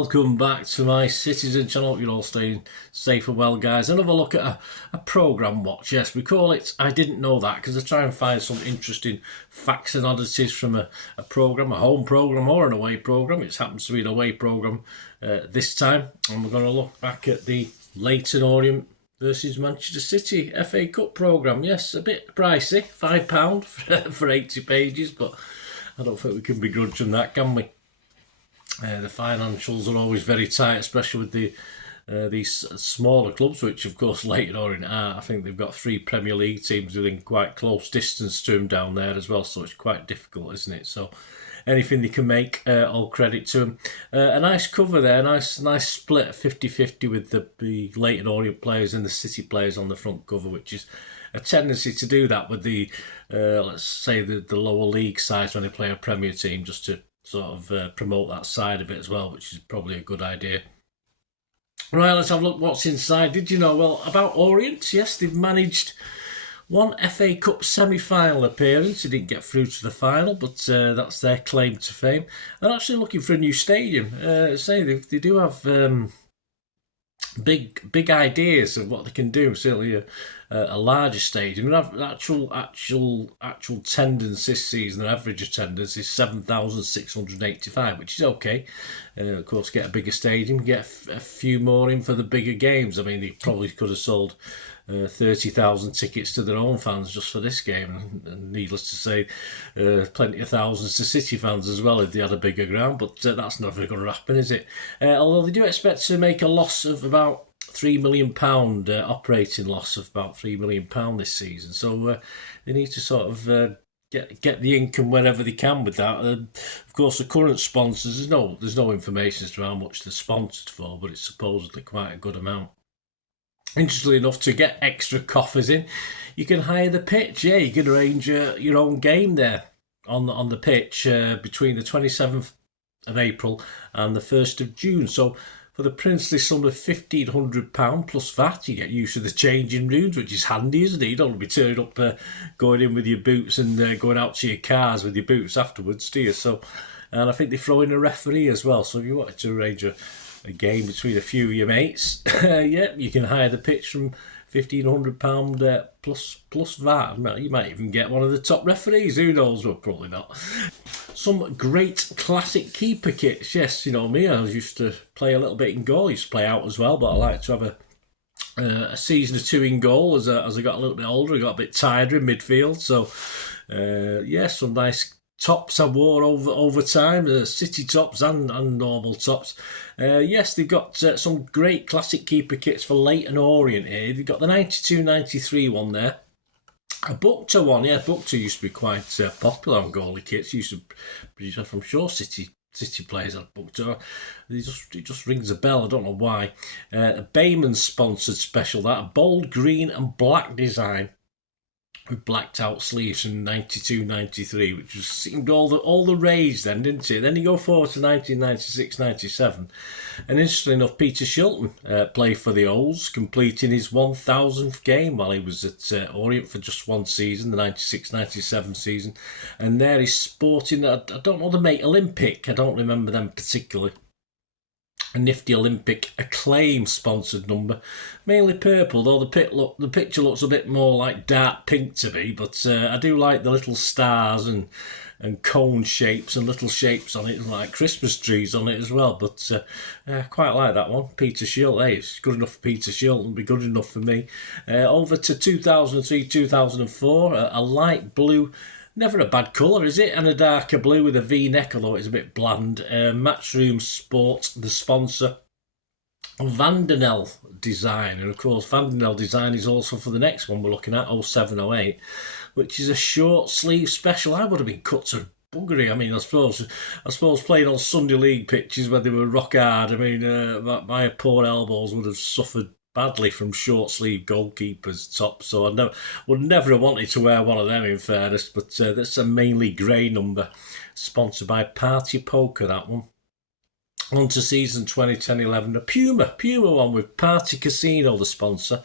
welcome back to my Citizen channel. Hope you're all staying safe and well, guys. Another look at a programme watch. Yes, we call it I Didn't Know That, because I try and find some interesting facts and oddities from a programme, a home programme or an away programme. It happens to be an away programme this time, and we're going to look back at the Leyton Orient versus Manchester City FA Cup programme. Yes, a bit pricey, £5 for 80 pages, but I don't think we can begrudge them that, can we? The financials are always very tight, especially with these smaller clubs, which of course Leyton Orient are. I think they've got 3 Premier League teams within quite close distance to them down there as well, so it's quite difficult, isn't it? So anything they can make, all credit to them. A nice cover there, nice split, 50-50 with the Leyton Orient players and the City players on the front cover, which is a tendency to do that with the, let's say, the lower league sides when they play a Premier team, just to sort of promote that side of it as well, which is probably a good idea. Right, let's have a look what's inside. Did you know, well, about Orient? Yes, they've managed one FA Cup semi-final appearance. They didn't get through to the final, but that's their claim to fame. They're actually looking for a new stadium. They do have big ideas of what they can do. Certainly a larger stadium. Actual attendance this season, the average attendance is 7,685, which is okay. Of course, get a bigger stadium, get a few more in for the bigger games. I mean, they probably could have sold 30,000 tickets to their own fans just for this game, and needless to say, plenty of thousands to City fans as well if they had a bigger ground, but that's never going to happen, is it? Although they do expect to make a loss of about £3 million, operating loss of about £3 million this season, so they need to sort of get the income wherever they can with that. Of course, the current sponsors, there's no information as to how much they're sponsored for, but it's supposedly quite a good amount. Interestingly enough, to get extra coffers in, you can hire the pitch. Yeah, you can arrange your own game there on the pitch between the 27th of April and the 1st of June. So for the princely sum of £1,500 plus VAT, you get used to the changing rooms, which is handy, isn't it? You don't want to be turning up, going in with your boots and going out to your cars with your boots afterwards, do you? So, and I think they throw in a referee as well. So if you wanted to arrange a game between a few of your mates, yeah, you can hire the pitch from £1,500 plus VAT. You might even get one of the top referees. Who knows? Well, probably not. Some great classic keeper kits. Yes, you know me. I used to play a little bit in goal. I used to play out as well, but I like to have a season or 2 in goal as I got a little bit older. I got a bit tired in midfield. So, yeah, some nice tops I wore over time, City tops and normal tops. Yes, they've got some great classic keeper kits for Leyton Orient here. They've got the 92-93 one there. A Bukta one, yeah, Bukta used to be quite popular on goalie kits. Used to be, I'm sure City players had Bukta. It just rings a bell, I don't know why. A Bayman sponsored special, that, a bold green and black design with blacked out sleeves from 92-93, which was seemed all the rage then, didn't it? Then you go forward to 1996-97, and interestingly enough, Peter Shilton played for the Olds, completing his 1,000th game while he was at Orient for just one season, the 96-97 season, and there he's sporting, I don't know the mate, Olympic, I don't remember them particularly. A nifty Olympic Acclaim sponsored number, mainly purple, though the picture looks a bit more like dark pink to me, but I do like the little stars and cone shapes and little shapes on it, like Christmas trees on it as well, but I quite like that one. Peter Shilton, hey, it's good enough for Peter Shilton, be good enough for me. Over to 2003-2004, a light blue, never a bad colour, is it? And a darker blue with a V-neck, although it's a bit bland. Matchroom Sport, the sponsor. Vandenel Design. And of course, Vandenel Design is also for the next one we're looking at, 07-08, which is a short sleeve special. I would have been cut to buggery. I mean, I suppose playing on Sunday League pitches where they were rock hard, I mean, my poor elbows would have suffered badly from short sleeve goalkeepers top, so I would never have wanted to wear one of them in fairness, but that's a mainly grey number, sponsored by Party Poker, that one. On to season 2010-11, a Puma one with Party Casino, the sponsor,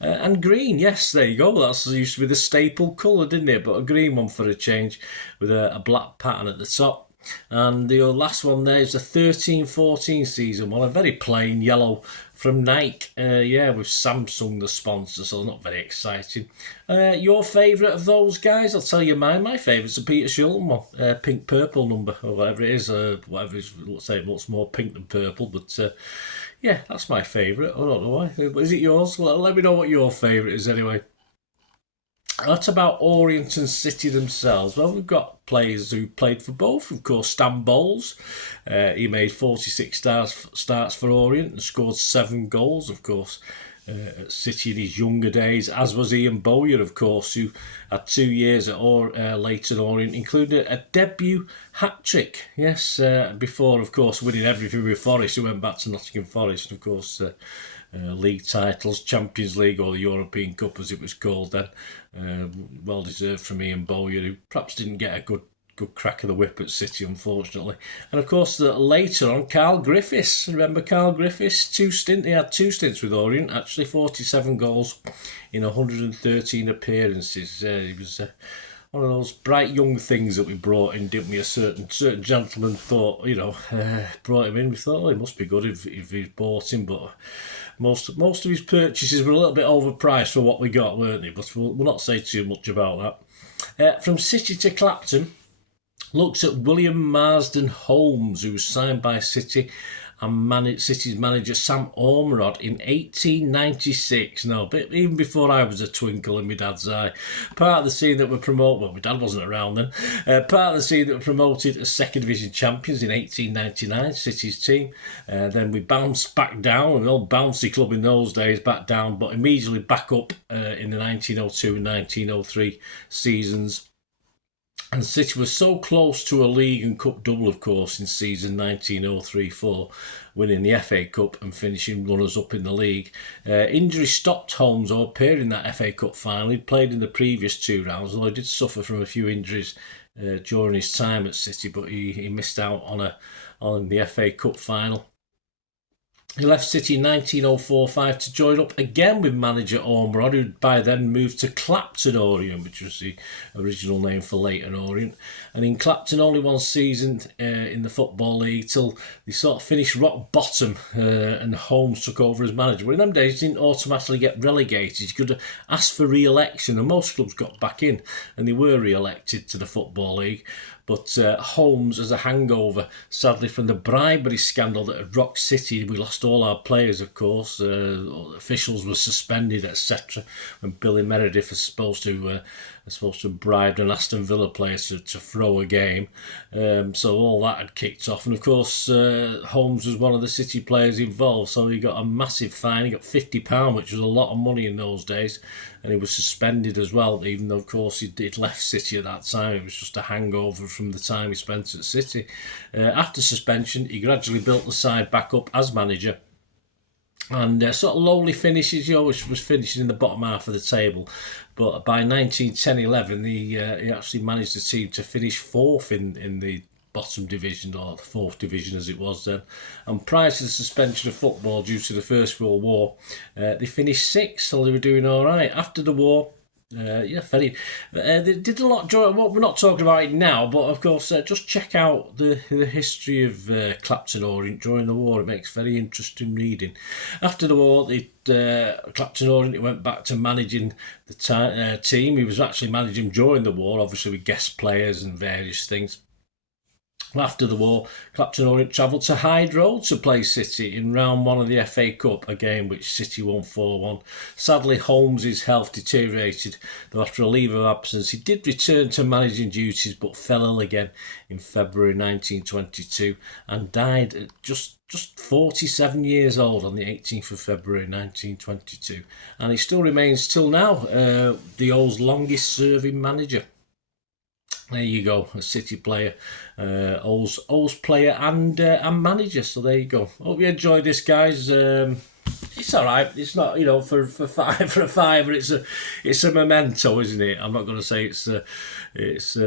and green. Yes, there you go. That used to be the staple colour, didn't it? But a green one for a change with a black pattern at the top. And the last one there is the 13-14 season one, a very plain yellow from Nike, with Samsung the sponsor, so not very exciting. Your favourite of those guys? I'll tell you mine. My favourite's the Peter Shilton one, pink purple number, or whatever it is. Whatever it is, let's say it looks more pink than purple, but that's my favourite. I don't know why. Is it yours? Let me know what your favourite is anyway. That's about Orient and City themselves. Well, we've got players who played for both. Of course, Stan Bowles. He made 46 starts for Orient and scored 7 goals, of course, at City in his younger days, as was Ian Bowyer, of course, who had 2 years at Leyton Orient, including a debut hat-trick. Yes, before, of course, winning everything with Forest. He went back to Nottingham Forest, of course, league titles, Champions League, or the European Cup as it was called then. Well deserved from Ian Bowyer, who perhaps didn't get a good crack of the whip at City, unfortunately. And of course, later on, Carl Griffiths. Remember Carl Griffiths? He had 2 stints with Orient, actually 47 goals in 113 appearances. He was one of those bright young things that we brought in, didn't we? A certain gentleman thought, brought him in. We thought, he must be good if he bought him, but most of his purchases were a little bit overpriced for what we got, weren't they? But we'll not say too much about that. From City to Clapton, looks at William Marsden Holmes, who was signed by City and managed City's manager Sam Ormerod in 1896. No, but even before I was a twinkle in my dad's eye. Part of the scene that were promoted, well, my dad wasn't around then. Part of the scene that were promoted as second division champions in 1899, City's team. Then we bounced back down, an old bouncy club in those days, back down, but immediately back up in the 1902 and 1903 seasons. And City was so close to a league and cup double, of course, in season 1903-04, winning the FA Cup and finishing runners-up in the league. Injury stopped Holmes or appearing in that FA Cup final. He'd played in the previous 2 rounds, although he did suffer from a few injuries during his time at City, but he missed out on the FA Cup final. He left City in 1904-05 to join up again with manager Ormerod, who by then moved to Clapton Orient, which was the original name for Leyton Orient. And in Clapton, only 1 season in the Football League till they sort of finished rock bottom and Holmes took over as manager. But in them days, he didn't automatically get relegated. You could ask for re-election, and most clubs got back in, and they were re-elected to the Football League. But Holmes, as a hangover, sadly, from the bribery scandal that had rocked City, we lost all our players, of course. Officials were suspended, etc. When Billy Meredith was supposed to have bribed an Aston Villa player to throw a game. So all that had kicked off. And of course, Holmes was one of the City players involved, so he got a massive fine. He got £50, which was a lot of money in those days. And he was suspended as well, even though, of course, he'd left City at that time. It was just a hangover from the time he spent at City. After suspension, he gradually built the side back up as manager. And sort of lowly finishes, which was finishing in the bottom half of the table. But by 1910-11, he actually managed the team to finish 4th in the bottom division, or the 4th division as it was then. And prior to the suspension of football due to the First World War, they finished 6th, so they were doing all right. After the war, they did a lot. We're not talking about it now, but of course, just check out the history of Clapton Orient during the war. It makes very interesting reading. After the war, Clapton Orient went back to managing the team. He was actually managing during the war, obviously with guest players and various things. After the war, Clapton Orient travelled to Hyde Road to play City in round 1 of the FA Cup, a game which City won 4-1. Sadly, Holmes' health deteriorated, though after a leave of absence he did return to managing duties but fell ill again in February 1922 and died at just 47 years old on the 18th of February 1922. And he still remains till now the O's longest serving manager. There you go, a City player, O's player and manager. So there you go. Hope you enjoyed this, guys. It's all right. It's not, for a fiver. It's a memento, isn't it? I'm not going to say it's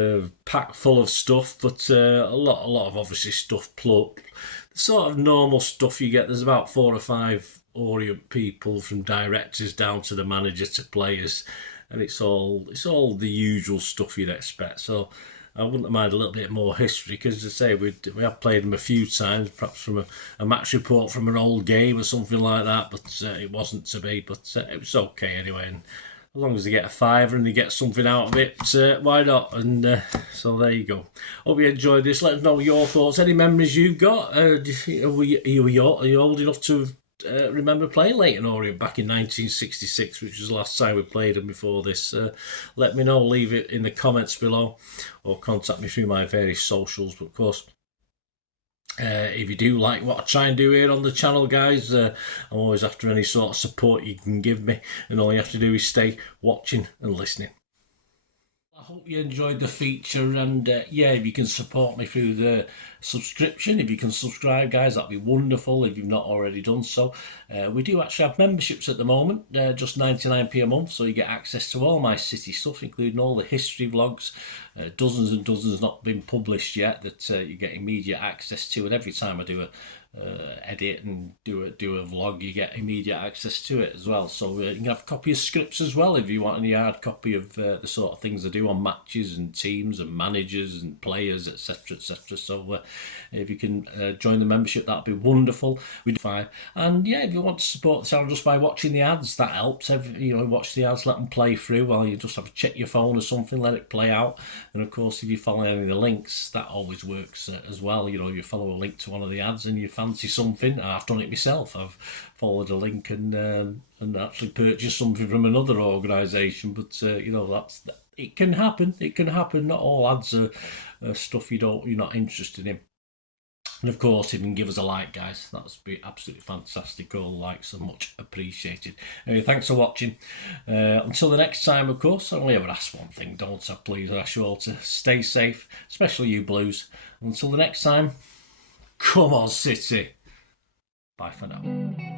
packed full of stuff, but a lot of obviously stuff. The sort of normal stuff you get. There's about 4 or 5 Orient people, from directors down to the manager to players. And it's all the usual stuff you'd expect. So I wouldn't mind a little bit more history, because, as I say, we have played them a few times, perhaps from a match report from an old game or something like that, but it wasn't to be. But it was okay anyway, and as long as they get a fiver and they get something out of it, why not? And so there you go. Hope you enjoyed this. Let us know your thoughts. Any memories you've got? Are you old enough to remember playing Leyton Orient back in 1966, which was the last time we played them before this? Let me know. Leave it in the comments below, or contact me through my various socials. But of course, if you do like what I try and do here on the channel, guys, I'm always after any sort of support you can give me, and all you have to do is stay watching and listening. I hope you enjoyed the feature, and yeah, if you can support me through the subscription, if you can subscribe, guys, that'd be wonderful if you've not already done so. We do actually have memberships at the moment, just 99p a month, so you get access to all my City stuff, including all the history vlogs, dozens and dozens not been published yet, that you get immediate access to, and every time I do a edit and do a vlog, you get immediate access to it as well. So you can have a copy of scripts as well if you want any hard copy of the sort of things I do on matches and teams and managers and players, etc, etc. So if you can join the membership, that'd be wonderful. We do fine. And yeah, if you want to support the channel just by watching the ads, that helps. Watch the ads, let them play through while you just have to check your phone or something, let it play out. And of course, if you follow any of the links, that always works as well. If you follow a link to one of the ads and you fancy something, I've done it myself. I've followed a link and actually purchased something from another organisation. But it can happen. It can happen. Not all ads are stuff you're not interested in. And of course, if you can give us a like, guys, that's be absolutely fantastic. All likes are much appreciated. Anyway, thanks for watching. Until the next time, of course, I only ever ask one thing, don't I? Please, I ask you all to stay safe, especially you Blues. Until the next time, come on, City. Bye for now.